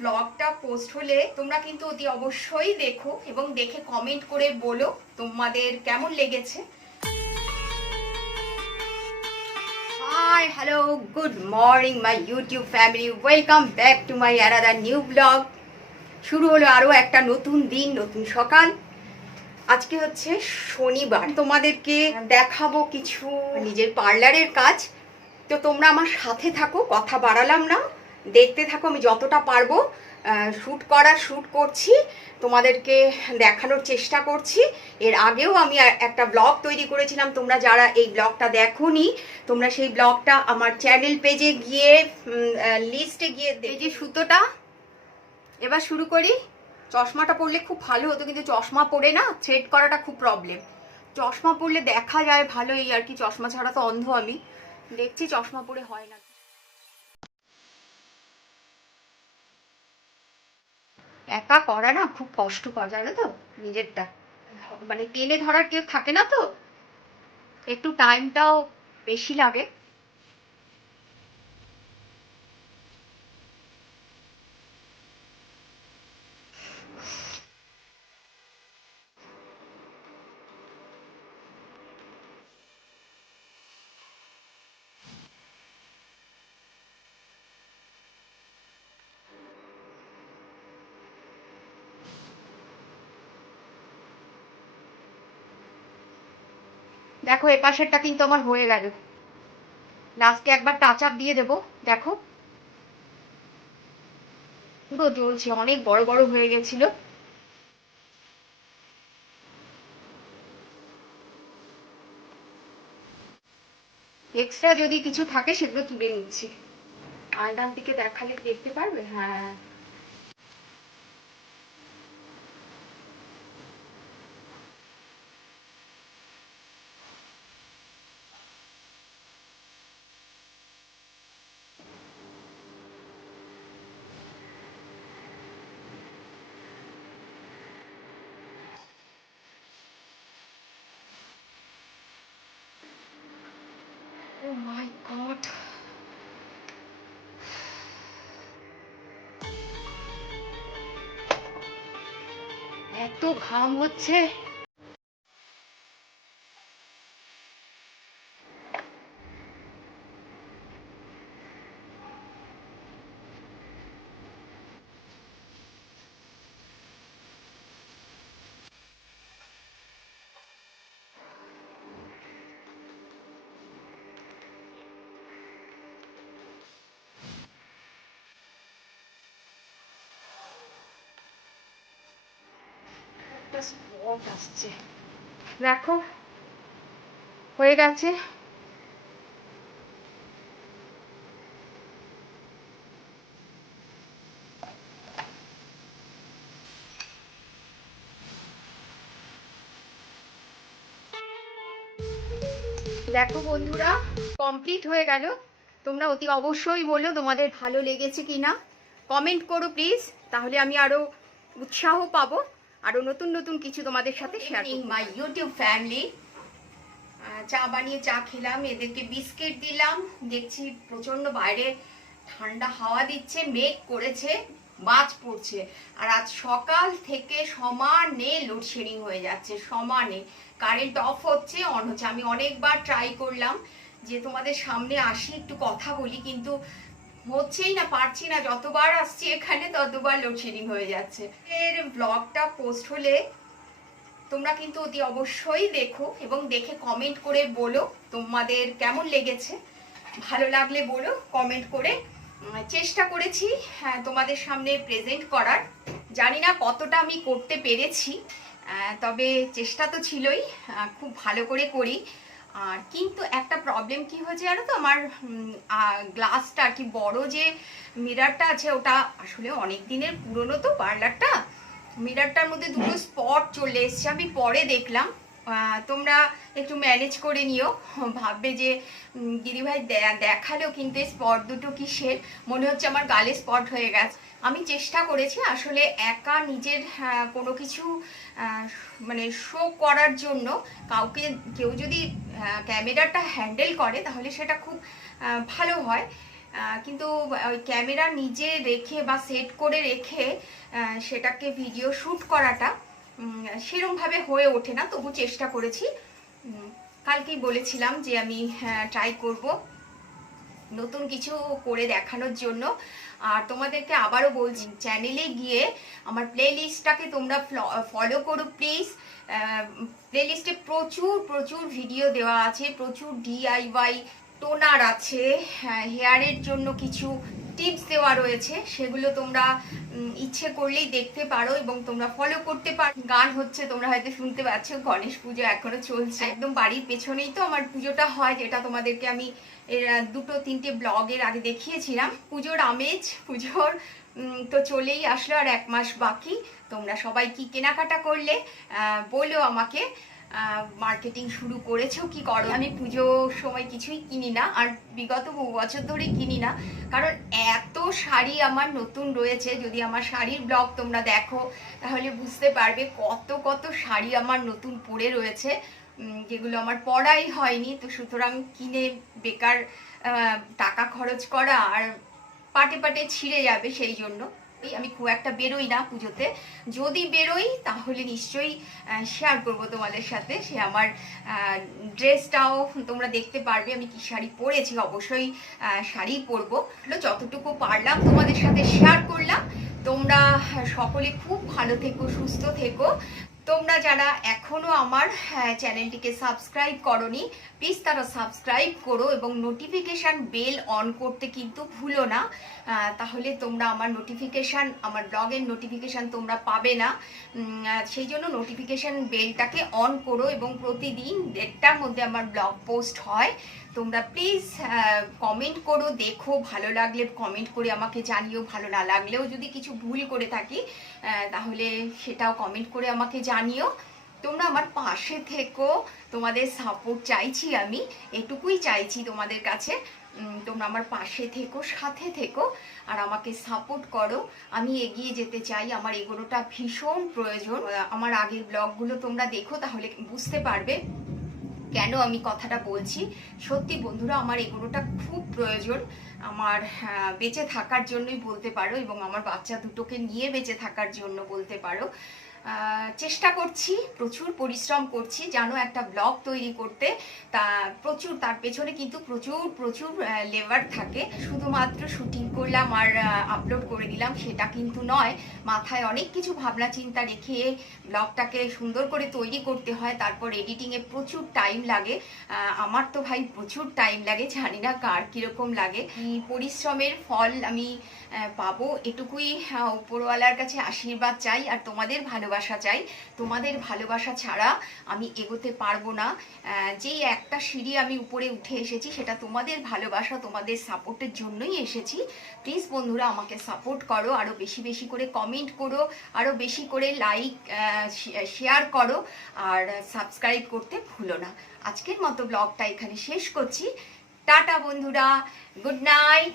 ব্লগটা পোস্ট হলে তোমরা কিন্তু অতি অবশ্যই দেখো এবং দেখে কমেন্ট করে বলো তোমাদের কেমন লেগেছে। Hi hello good morning my YouTube family, welcome back to my another new blog. শুরু হলো আরও একটা নতুন দিন, নতুন সকাল। আজকে হচ্ছে শনিবার, তোমাদেরকে দেখাবো কিছু নিজের পার্লারের কাজ। তো তোমরা আমার সাথে থাকো, কথা বাড়ালাম না, দেখতে থাকো। আমি যতটা পারবো শ্যুট করছি, তোমাদেরকে দেখানোর চেষ্টা করছি। এর আগেও আমি একটা ব্লগ তৈরি করেছিলাম, তোমরা যারা এই ব্লগটা দেখোনি তোমরা সেই ব্লগটা আমার চ্যানেল পেজে গিয়ে লিস্টে গিয়ে এই যে সুতোটা। এবার শুরু করি। চশমাটা পরলে খুব ভালো হতো, কিন্তু চশমা পরে না থ্রেড করাটা খুব প্রবলেম। চশমা পরলে দেখা যায় ভালো, এই আর কি। চশমা ছাড়া তো অন্ধ আমি, দেখছি চশমা পরে হয় না। একা করা না খুব কষ্টকর, জানো তো। নিজেরটা মানে টেনে ধরার কেউ থাকে না, তো একটু টাইমটাও বেশি লাগে। দেখো এ পাশেরটা কিন্তু আমার হয়ে গেল। লাস্টে একবার টাচ আপ দিয়ে দেবো। দেখো পুরো জ্বলছে, অনেক বড় বড় হয়ে গেছিল। এক্সট্রা যদি কিছু থাকে সেগুলো তুলে নিচ্ছি। আয়নার দিকে দেখালে দেখতে পারবে। হ্যাঁ, ও মাই গড, এত ঘাম হচ্ছে। একটা স্পট আসছে, দেখো হয়ে গেছে। দেখো বন্ধুরা, কমপ্লিট হয়ে গেল। তোমরা অতি অবশ্যই বলো তোমাদের ভালো লেগেছে কিনা, কমেন্ট করো প্লিজ, তাহলে আমি আরো উৎসাহ পাবো, আরো নতুন নতুন কিছু তোমাদের সাথে শেয়ার করব। মাই ইউটিউব ফ্যামিলি, চা বানিয়ে চা খেলাম, এদেরকে বিস্কিট দিলাম। দেখছি প্রচন্ড বাইরে ঠান্ডা হাওয়া দিচ্ছে, মেঘ করেছে, বাজ পড়ছে। আর আজ সকাল থেকে সমানে লোডশেডিং হয়ে যাচ্ছে, সমানে কারেন্ট অফ হচ্ছে, অন হচ্ছে। আমি অনেকবার ট্রাই করলাম যে তোমাদের সামনে আসি একটু কথা বলি, কিন্তু হচ্ছেই না, পারছি না। যতবার আসছি এখানে ততবার লোডশেডিং হয়ে যাচ্ছে। এর ব্লগটা পোস্ট হলে তোমরা কিন্তু অতি অবশ্যই দেখো এবং দেখে কমেন্ট করে বলো তোমাদের কেমন লেগেছে। ভালো লাগলে বলো কমেন্ট করে। চেষ্টা করেছি তোমাদের সামনে প্রেজেন্ট করার, জানি না কতটা আমি করতে পেরেছি, তবে চেষ্টা তো ছিলই, খুব ভালো করে করি। আর কিন্তু একটা প্রবলেম কি হয়েছে জানো তো, আমার গ্লাসটা আর কি, বড় যে মিরারটা আছে ওটা আসলে অনেক দিনের পুরনো তো পার্লারটা, মিরারটার মধ্যে দুটো স্পট চলে এসছে। আমি পরে দেখলাম, তোমরা একটু ম্যানেজ করে নিও। ভাববে যে দিদিভাই দেখালো, কিন্তু স্পট দুটো কিসের, মনে হচ্ছে আমার গালে স্পট হয়ে গেছে। আমি চেষ্টা করেছি আসলে একা নিজের কোনো কিছু মানে শো করার জন্য, কেউ যদি ক্যামেরাটা হ্যান্ডেল করে তাহলে সেটা খুব ভালো হয়। কিন্তু ওই ক্যামেরা নিজে রেখে বা সেট করে রেখে সেটাকে ভিডিও শ্যুট করাটা সেরমভাবে হয়ে ওঠে না, তবু চেষ্টা করেছি। কালকেই বলেছিলাম যে আমি ট্রাই করব নতুন কিছু করে দেখানোর জন্য। আর তোমাদেরকে আবারও বলছি, চ্যানেলে গিয়ে আমার প্লেলিস্টটাকে তোমরা ফলো করো প্লিজ। প্লেলিস্টে প্রচুর প্রচুর ভিডিও দেওয়া আছে, প্রচুর DIY টোনার আছে, হেয়ারের জন্য কিছু টিপস দেওয়া রয়েছে, সেগুলো তোমরা ইচ্ছে করলেই দেখতে পারো এবং তোমরা ফলো করতে পারো। গান হচ্ছে, তোমরা হয়তো শুনতে পাচ্ছ, গণেশ পুজো এখনো চলছে। একদম বাড়ির পেছনেই তো আমার পুজোটা হয়, যেটা তোমাদেরকে আমি এর 2-3টে ব্লগের আগে দেখিয়েছিলাম। পুজোর আমেজ, পুজোর তো চলেই আসলো, আর 1 মাস বাকি। তোমরা সবাই কি কেনাকাটা করলে বলো আমাকে। মার্কেটিং শুরু করেছো কি করো? আমি পুজোর সময় কিছুই কিনি না, আর বিগত বহু বছর ধরেই কিনি না, কারণ এত শাড়ি আমার নতুন রয়েছে। যদি আমার শাড়ির ব্লগ তোমরা দেখো তাহলে বুঝতে পারবে কত কত শাড়ি আমার নতুন পরে রয়েছে, যেগুলো আমার পরাই হয়নি। তো সুতরাং কিনে বেকার টাকা খরচ করা আর পাটে পাটে ছিঁড়ে যাবে, সেই জন্য আমি খুব একটা বেরোই না পুজোতে। যদি বেরোই তাহলে নিশ্চয়ই শেয়ার করব তোমাদের সাথে। সে আমার ড্রেসটাও তোমরা দেখতে পারবে, আমি কি শাড়ি পরেছি। অবশ্যই শাড়ি পরবো, যতটুকু পারলাম তোমাদের সাথে শেয়ার করলাম। তোমরা সকলে খুব ভালো থেকো, সুস্থ থেকো। তোমরা যারা এখনো আমার চ্যানেলটিকে সাবস্ক্রাইব করোনি, প্লিজ তারা সাবস্ক্রাইব করো এবং নোটিফিকেশান বেল অন করতে কিন্তু ভুলো না। তাহলে তোমরা আমার নোটিফিকেশান, আমার ব্লগের নোটিফিকেশান তোমরা পাবে না। সেই জন্য নোটিফিকেশান বেলটাকে অন করো এবং প্রতিদিন 1টার মধ্যে আমার ব্লগ পোস্ট হয়। তোমরা প্লিজ কমেন্ট করো, দেখো, ভালো লাগলে কমেন্ট করে আমাকে জানিও। ভালো না লাগলেও যদি কিছু ভুল করে থাকি তাহলে সেটাও কমেন্ট করে আমাকে জানিও। তোমরা আমার পাশে থেকো, তোমাদের সাপোর্ট চাইছি, আমি এটুকুই চাইছি তোমাদের কাছে। তোমরা আমার পাশে থেকো, সাথে থেকো, আর আমাকে সাপোর্ট করো। আমি এগিয়ে যেতে চাই, আমার এগোনোটা ভীষণ প্রয়োজন। আমার আগের ব্লগগুলো তোমরা দেখো, তাহলে বুঝতে পারবে কেন আমি কথাটা বলছি। সত্যি বন্ধুরা, আমার এগুলোটা খুব প্রয়োজন আমার বেঁচে থাকার জন্যই বলতে পারো, এবং আমার বাচ্চা দুটোকে নিয়ে বেঁচে থাকার জন্য বলতে পারো। চেষ্টা করছি, প্রচুর পরিশ্রম করছি জানো একটা ব্লগ তৈরি করতে। তার পেছনে কিন্তু প্রচুর প্রচুর লেবার থাকে। শুধুমাত্র শুটিং করলাম আর আপলোড করে দিলাম সেটা কিন্তু নয়, মাথায় অনেক কিছু ভাবনা চিন্তা রেখে ব্লগটাকে সুন্দর করে তৈরি করতে হয়। তারপর এডিটিংয়ে প্রচুর টাইম লাগে, আমার তো ভাই প্রচুর টাইম লাগে, জানি না কার কীরকম লাগে। পরিশ্রমের ফল আমি পাবো, এটুকুই উপরওয়ালার কাছে আশীর্বাদ চাই, আর তোমাদের ভালোবাসা চাই। তোমাদের ভালোবাসা ছাড়া আমি এগোতে পারবো না। যেই একটা সিঁড়ি আমি উপরে উঠে এসেছি সেটা তোমাদের ভালোবাসা, তোমাদের সাপোর্টের জন্যই এসেছি। প্লিজ বন্ধুরা আমাকে সাপোর্ট করো, আরও বেশি বেশি করে কমেন্ট করো, আরও বেশি করে লাইক শেয়ার করো, আর সাবস্ক্রাইব করতে ভুলো না। আজকের মতো ব্লগটা এখানে শেষ করছি। টাটা বন্ধুরা, গুড নাইট।